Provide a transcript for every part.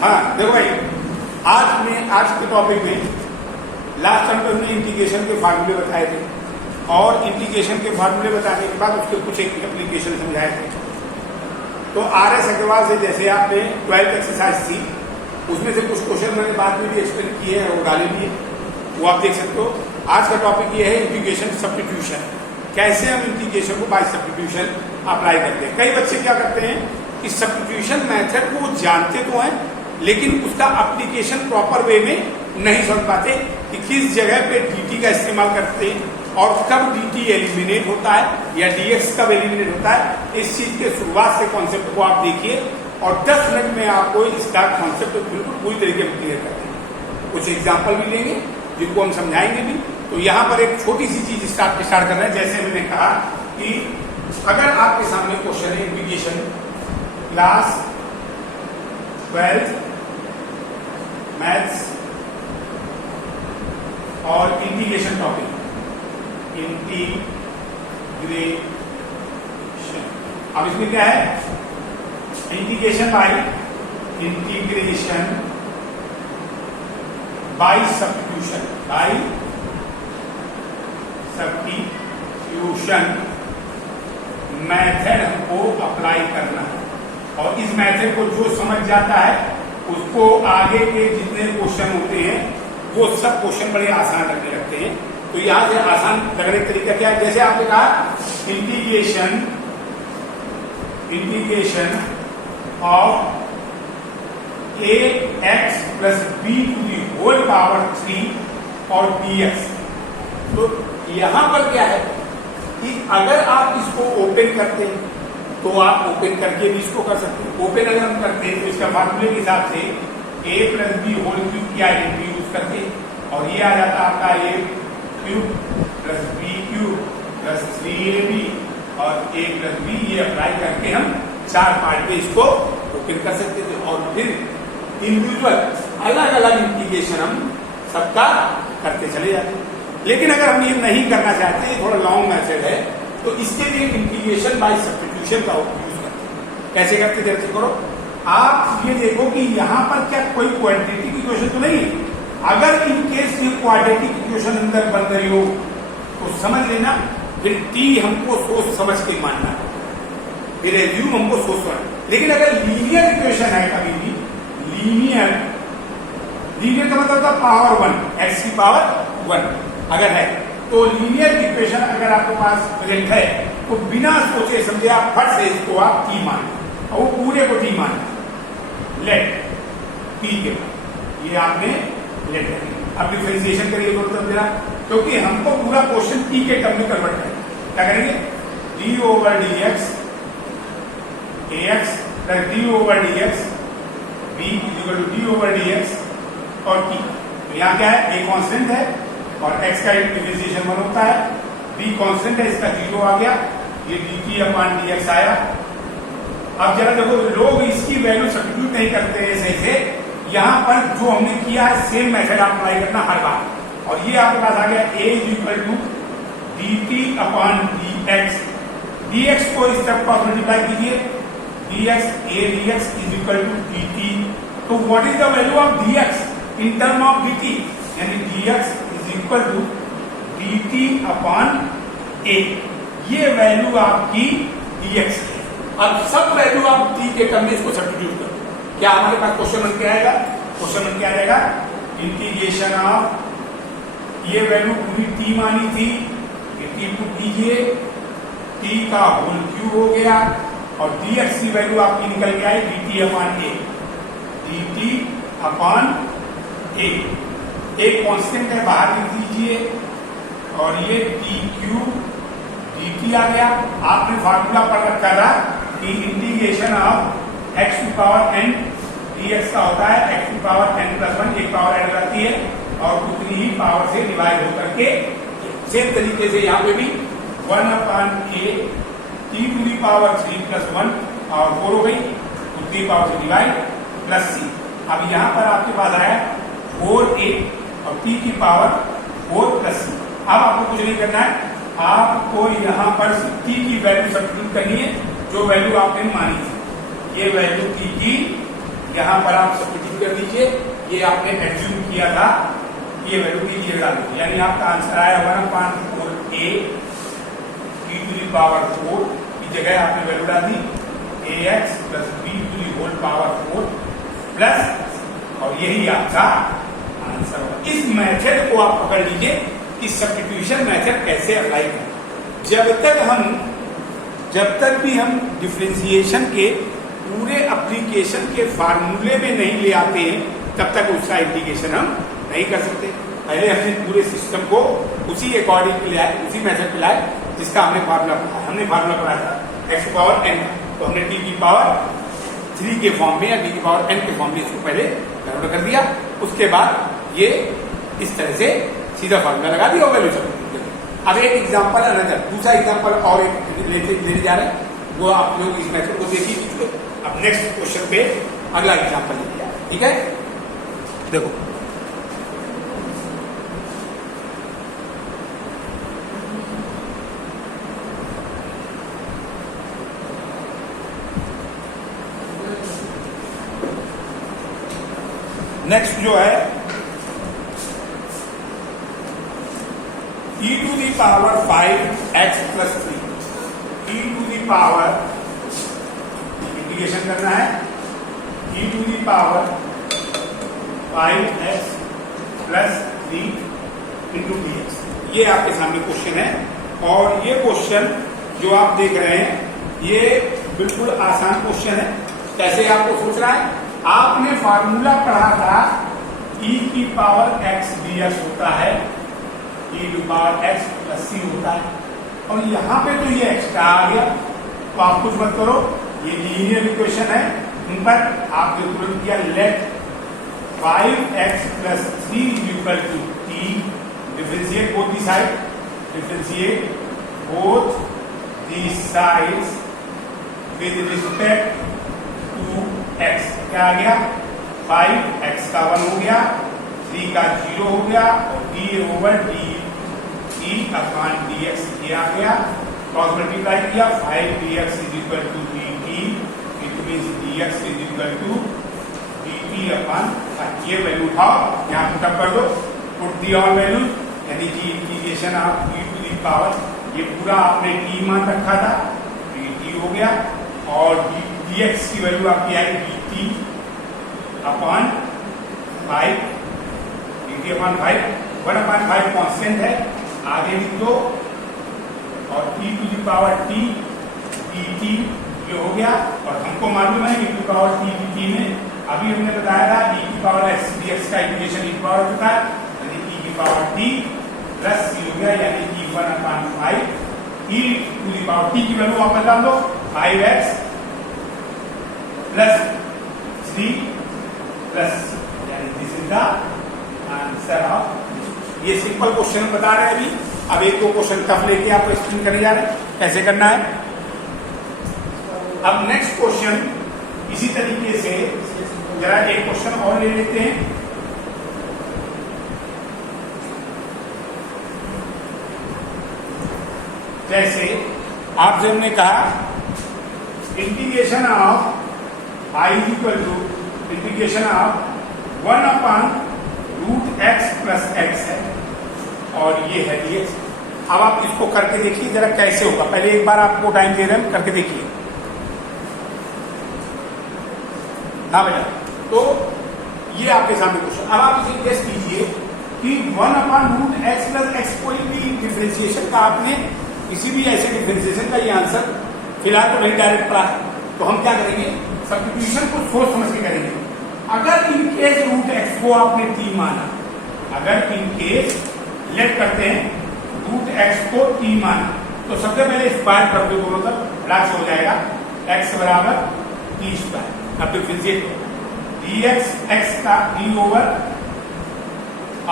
हाँ देखो भाई, आज के टॉपिक में लास्ट टाइम तो हमने इंटीग्रेशन के फार्मूले बताए थे और इंटीग्रेशन के फार्मूले बताने के बाद उसके कुछ एक एप्लीकेशन समझाए थे। तो RS अग्रवाल से जैसे आपने 12th एक्सरसाइज थी, उसमें से कुछ क्वेश्चन मैंने बाद में भी एक्सप्लेन किए हैं और डाले भी है, वो आप देख सकते हो। आज का टॉपिक ये है इंटीग्रेशन सब्स्टिट्यूशन, कैसे हम इंटीग्रेशन को बाय सब्स्टिट्यूशन अप्लाई करते हैं। कई बच्चे क्या करते हैं कि सब्स्टिट्यूशन मेथड को जानते तो हैं लेकिन उसका एप्लीकेशन प्रॉपर वे में नहीं समझ पाते कि किस जगह पे dt का इस्तेमाल करते हैं और कब dt एलिमिनेट होता है या dx कब एलिमिनेट होता है। इस चीज के शुरुआत से कॉन्सेप्ट को आप देखिए और 10 मिनट में आपको इसका कॉन्सेप्ट बिल्कुल पूरी तरीके से क्लियर कर देंगे। कुछ एग्जाम्पल भी लेंगे जिनको हम समझाएंगे भी। तो यहाँ पर एक छोटी सी चीज स्टार्ट कर रहे हैं। जैसे मैंने कहा कि अगर आपके सामने क्वेश्चन है इंटीग्रेशन क्लास 12 मैथ्स और इंटीग्रेशन टॉपिक इंटीग्रेशन, अब इसमें क्या है इंटीग्रेशन बाय सब्स्टिट्यूशन मेथड हमको अप्लाई करना है और इस मेथड को जो समझ जाता है उसको आगे के जितने क्वेश्चन होते हैं वो सब क्वेश्चन बड़े आसान लगने लगते हैं। तो यहां से आसान लगने का तरीका क्या है, जैसे आपने कहा integration of ax plus b to the whole power 3 और dx। तो यहां पर क्या है कि अगर आप इसको ओपन करते हैं तो आप ओपन करके भी इसको कर सकते हैं। ओपन अगर हम करते हैं तो इसका फार्मूले के हिसाब से a plus b whole cube की आइडेंटिटी यूज करके और ये आ जाता आपका a cube plus b cube plus 3ab और a प्लस बी, ये अप्लाई करके हम 4 पार्ट में इसको ओपन कर सकते थे और फिर इंडिविजुअल अलग अलग इंटीग्रेशन हम सबका करते चले जाते। लेकिन अगर हम ये नहीं करना चाहते, ये थोड़ा लॉन्ग मेथड है, तो इसके लिए इंटीग्रेशन बाय सब्स्टिट्यूशन का यूज करते हैं। कैसे करते जैसे करो, आप ये देखो कि यहाँ पर क्या कोई क्वाड्रेटिक इक्वेशन तो नहीं है। अगर इन केस ये क्वाड्रेटिक इक्वेशन अंदर बन रही हो तो समझ लेना फिर t हमको सोच समझ के मानना, फिर एज्यूम हमको सोच समझ। लेकिन अगर लीनियर इक्वेशन है, कभी भी लीनियर का मतलब होता पावर 1, x की पावर 1 अगर है तो लीनियर इक्वेशन अगर आपके पास प्रेजेंट है तो बिना सोचे समझे आप फट से इसको आप t मान और वो पूरे को t मान लेट t के, ये आपने लेट करिए। अब डिफरेंशिएशन करिए थोड़ा सा मेरा, क्योंकि हमको पूरा क्वेश्चन t के टर्म में कन्वर्ट करें। क्या करेंगे d over dx ax plus d over dx b equal to d over dx और t। तो यहाँ क्या है, a कांस्टेंट है और x का डिफरेंशिएशन 1 होता है, b कांस्टेंट है, इसका 0 आ गया, ये dt अपॉन dx आया। अब जरा देखो, लोग इसकी वैल्यू सब्स्टिट्यूट नहीं करते हैं सही से। यहाँ पर जो हमने किया है सेम मेथड आप अप्लाई करना हर बार, और ये आपके पास आ गया a is equal to dt upon dx। dx को इस तरफ क्रॉस मल्टीप्लाई कीजिए, dx a dx is equal to dt। तो what is the value of dx in term of dt, यानी dx is equal to dt upon a। ये value आपकी dx है। अब सब वैल्यू आप t के टर्म में इसको सब्स्टिट्यूट करो, क्या हमारे पास क्वेश्चन बन के आएगा? क्वेश्चन बन के आ जाएगा इंटीग्रेशन ऑफ, ये वैल्यू पूरी t मानी थी, ये t पुट कीजिए, t का होल क्यूब हो गया और dx की वैल्यू आपकी निकल के आई dt upon a, dt upon a। एक कांस्टेंट है बाहर लिख दीजिए और ये t क्यूब dt आ गया। आपने फार्मूला पढ़ रखा था कि integration of x to power n dx का होता है x to power n plus 1, एक पावर ऐड करती है और उतनी ही पावर से डिवाइड होकर के सेम तरीके से यहाँ पे भी 1 upon a t to the power 3 plus 1 और 4 हो गई, उतनी पावर से डिवाइड प्लस c। अब यहाँ पर आपके पास आया 4a और t की पावर 4 प्लस c। अब आपको कुछ नहीं करना है, आपको यहाँ पर t की वैल्यू सब्स्टिट्यूट करनी है जो वैल्यू आपने मानी थी। ये वैल्यू t की यहाँ पर आप सब्स्टिट्यूट कर दीजिए, ये आपने एज्यूम किया था, ये वैल्यू की डाल दो, यानी आपका आंसर आया 1/4a e to the power 4 की जगह आपने वैल्यू डाल दी ax plus b to the whole power 4 plus, और यही आपका आंसर होगा। इस मेथड को आप पकड़ लीजिए कि सब्स्टिट्यूशन मेथड कैसे अप्लाई करें। जब तक भी हम डिफरेंशिएशन के पूरे एप्लीकेशन के फार्मूले में नहीं ले आते हैं, तब तक उसका इंटीग्रेशन हम नहीं कर सकते। पहले हमने पूरे सिस्टम को उसी अकॉर्डिंग ले आए, उसी मेथड पे लाए जिसका हमने फार्मूला पढ़ाया। हमने फार्मूला पढ़ाया था x पावर n, तो हमने t की पावर 3 के फॉर्म में या t की पावर n के फॉर्म में इसको पहले कन्वर्ट कर दिया। उसके बाद ये इस तरह से सीधा फार्मूला लगा दिया, वैल्यू सब। अब एक एग्जांपल अनदर, दूसरा एग्जांपल और एक लेने जा रहे हैं, वो आप लोग इस मेथड को देखिए। अब नेक्स्ट क्वेश्चन पे अगला एग्जांपल लेके जा रहे हैं, ठीक है। देखो नेक्स्ट जो है e to the power 5x plus 3, e to the power, integration करना है, e to the power 5x plus 3 into dx। ये आपके सामने क्वेश्चन है, और ये क्वेश्चन जो आप देख रहे हैं ये बिल्कुल आसान क्वेश्चन है। कैसे आपको सोच रहा है, आपने फार्मूला पढ़ा था e की पावर x dx होता है, e to power x plus c होता है, और यहाँ पे तो ये एक्स्ट्रा आ गया, तो आप कुछ मत करो, ये लीनियर इक्वेशन है, इन पर आपने तुरंत किया let 5x plus 3 equal to t, differentiate both the side, differentiate both the sides with respect to x। क्या आ गया, 5x का 1 हो गया, 3 का 0 हो गया, और d over dt upon dx ये आ गया, क्रॉस मल्टीप्लाई किया, 5dx is equal to dt, it means dx is equal to dt upon 5। ये वैल्यू उठाओ, यहाँ पुट अप कर दो, पुट दी ऑल वैल्यूज, यानी कि integration of e to the power, ये पूरा आपने t मान रखा था, dt हो गया, और dx की वैल्यू आपकी आई dt upon 5, dt upon 5, 1/5 constant है, आगे लिख दो, और e to the power t dt ये हो गया, और हमको मालूम है e to power t dt में अभी हमने बताया था e की पावर x dx का इंटीग्रेशन e की पावर होता है, यानी e की पावर t प्लस c हो गया, यानी e 1/5 e to the power t की वैल्यू वापस डाल दो, 5x प्लस 3 प्लस, यानी this is the answer of. ये सिंपल क्वेश्चन बता रहे हैं अभी। अब एक दो क्वेश्चन टफ लेके आपको एक्सप्लेन करने जा रहे हैं कैसे करना है। अब नेक्स्ट क्वेश्चन इसी तरीके से जरा एक क्वेश्चन और ले लेते हैं। जैसे आपसे हमने कहा integration of i equal to integration of 1/√x plus x है, और ये है dx। अब आप इसको करके देखिए जरा कैसे होगा, पहले एक बार आपको टाइम दे रहे हैं, करके देखिए। हाँ बेटा, तो ये आपके सामने क्वेश्चन। अब आप इसे गेस कीजिए कि 1/√x प्लस x कोई भी डिफरेंशिएशन का आपने किसी भी ऐसे डिफरेंशिएशन का ये आंसर फिलहाल तो नहीं डायरेक्ट पढ़ा है, तो हम क्या करेंगे, सब्स्टिट्यूशन को सोच समझ के करेंगे। अगर इन केस √x को आपने t माना, अगर इन केस लेट करते हैं √x को t माना, तो सबसे पहले स्क्वायर कर दो दोनों तरफ, प्लस हो जाएगा x बराबर t²। अब डिफरेंशिएट dx x का d ओवर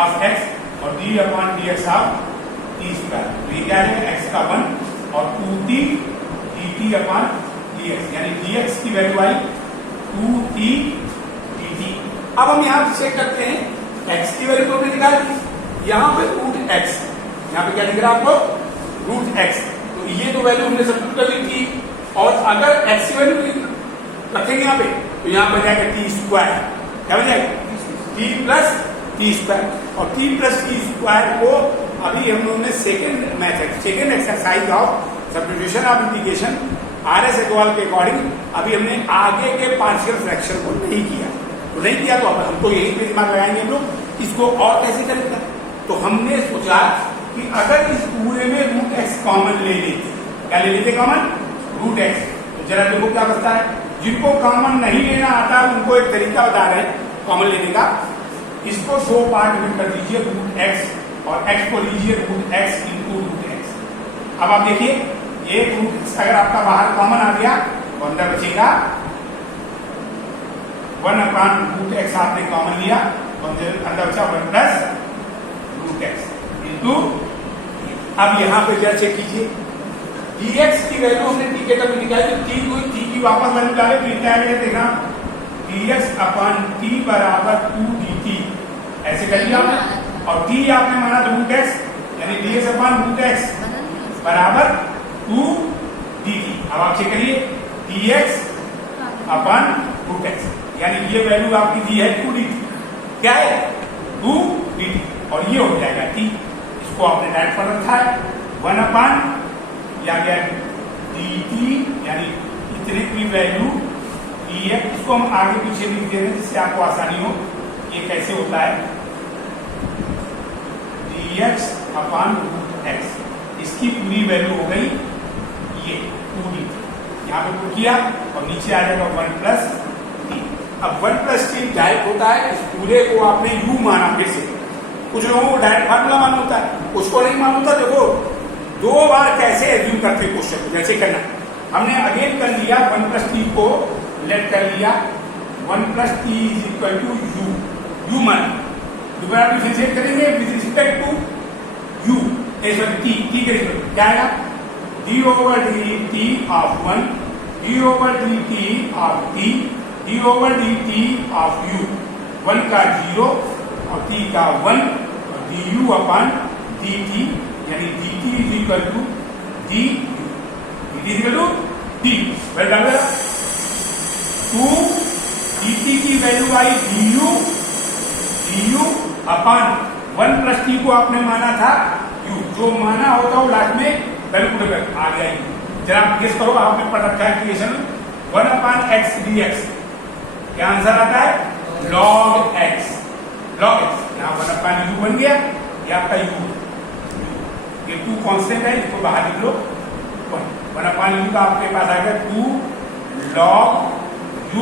ऑफ x और d upon dx of t²। तो ये क्या है, x का 1 और 2t dt अपॉन dx, यानी dx की वैल्यू आई 2t dt। अब हम यहां चेक करते हैं, x की वैल्यू तो हमने निकाल दी, यहां पे √x, यहां पे क्या दिख रहा है आपको, √x, तो ये तो वैल्यू हमने सब्स्टिट्यूट कर ली थी। और अगर x की वैल्यू रखेंगे यहाँ पे, तो यहाँ पर जाएगा टी स्क्वायर, क्या हो जाएगा टी प्लस टी स्क्वायर। और टी प्लस टी स्क्वायर को अभी हम लोगों ने second method, second exercise of substitution of integration RS. Agarwal के अकॉर्डिंग अभी हमने आगे के पार्शियल फ्रैक्शन को नहीं किया। तो नहीं किया तो अब हमको यही पे दिमाग लगाएंगे हम लोग, इसको और कैसे करेंगे। तो हमने सोचा कि अगर इस पूरे में रूट एक्स कॉमन ले लेते, क्या ले लेते कॉमन, रूट एक्स। तो जरा देखो क्या बचता है, जिनको कॉमन नहीं लेना आता उनको एक तरीका बता रहे हैं कॉमन लेने का। इसको दो पार्ट में कर दीजिए, रूट एक्स और एक्स को लीजिए root x into root x. अब आप देखिए एक रूट एक्स अगर आपका बाहर कॉमन आ गया तो अंदर बचेगा 1/√x आपने कॉमन लिया तो अंदर बचा 1 प्लस रूट एक्स इंटू। अब यहां पे जरा चेक कीजिए dx की वैल्यू हमने t के टर्म में निकाली, तो t की वापस वैल्यू डाले तो क्या आएगा देखना, dx/t बराबर 2dt ऐसे कर लिया आपने। और t आपने माना रूट एक्स यानी dx/√x बराबर 2dt। अब आप चेक करिए dx/√x यानी ये वैल्यू आपकी दी है 2dt, क्या है 2dt और ये हो जाएगा t। इसको आपने डायरेक्ट पर रखा है 1 या गया dt यानी इतने की वैल्यू dx। इसको हम आगे पीछे लिख दे रहे हैं जिससे आपको आसानी हो। ये कैसे होता है dx/√x, इसकी पूरी वैल्यू हो गई ये 2dt, यहाँ पे पुट किया और नीचे आ जाएगा 1 प्लस t। अब 1 प्लस t डायरेक्ट होता है, इस पूरे को आपने u माना फिर से। कुछ लोगों को डायरेक्ट फार्मूला मालूम होता है, उसको नहीं मालूम होता। देखो दो बार कैसे एज्यूम करते क्वेश्चन को, जैसे करना हमने अगेन कर लिया 1 प्लस टी को लेट कर लिया 1 plus t is equal to u मान दोबारा डिफरेंशिएट करेंगे with respect to u t के रिस्पेक्ट क्या आएगा d/dt of 1 d/dt of t d/dt of u, 1 का 0 और t का 1 और du/dt यानी dt is equal to du, dt is equal to d। Well done. 2 dt की वैल्यू आई du अपन 1 प्लस t को आपने माना था u, जो माना होता है लास्ट में वैल्यू आ गया। जरा आप गेस करो, आपने पढ़ रखा है इक्वेशन 1/x dx, क्या आंसर आता है log x। यहाँ 1/u बन गया, ये आपका u, ये 2 कांस्टेंट है, इसको बाहर निकलो 1/u का आपके पास आ गया 2 log u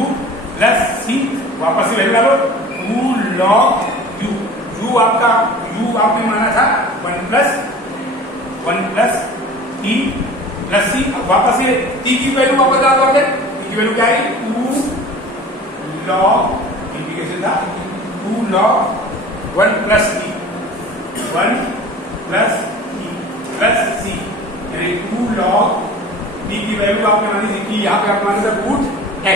प्लस c, वापस से वैल्यू डालो 2 log u आपका u आपने माना था 1 प्लस t प्लस c। अब वापस से t की वैल्यू वापस डाल दो, t की वैल्यू क्या है 2 log इंटीग्रेशन था 2 log 1 plus t 1 plus plus c यानी 2 log t की वैल्यू आपने मानी थी कि यहाँ पे आप माने थे रूट x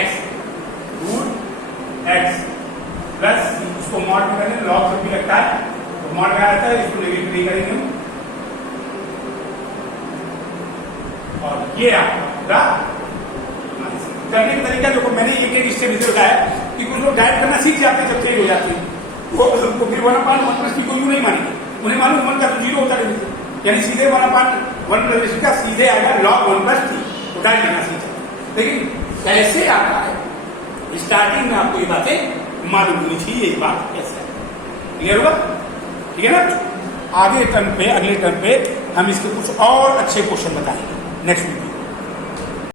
प्लस c, उसको मॉड में करेंगे लॉग जब भी लगता है तो मॉड में आता है, इसको नेगेटिव नहीं करेंगे। और ये आपका करने का तरीका देखो, मैंने एक स्टेप इसे बताया कि कुछ लोग डायरेक्ट करना सीख जाते हैं जब चेंज हो जाती है, वो फिर 1/1 प्लस t को यूं नहीं मानेंगे, उन्हें मालूम 1 का तो 0 होता है, यानी सीधे 1/1 प्लस का सीधे आएगा log 1 प्लस t, तो डायरेक्ट करना सीख जाते। लेकिन कैसे आता है स्टार्टिंग में आपको ये बातें मालूम होनी चाहिए, ये बात कैसे क्लियर होगा, ठीक है ना। आगे टर्म पे, अगले टर्म पे हम इसके कुछ और अच्छे क्वेश्चन बताएंगे नेक्स्ट वीडियो।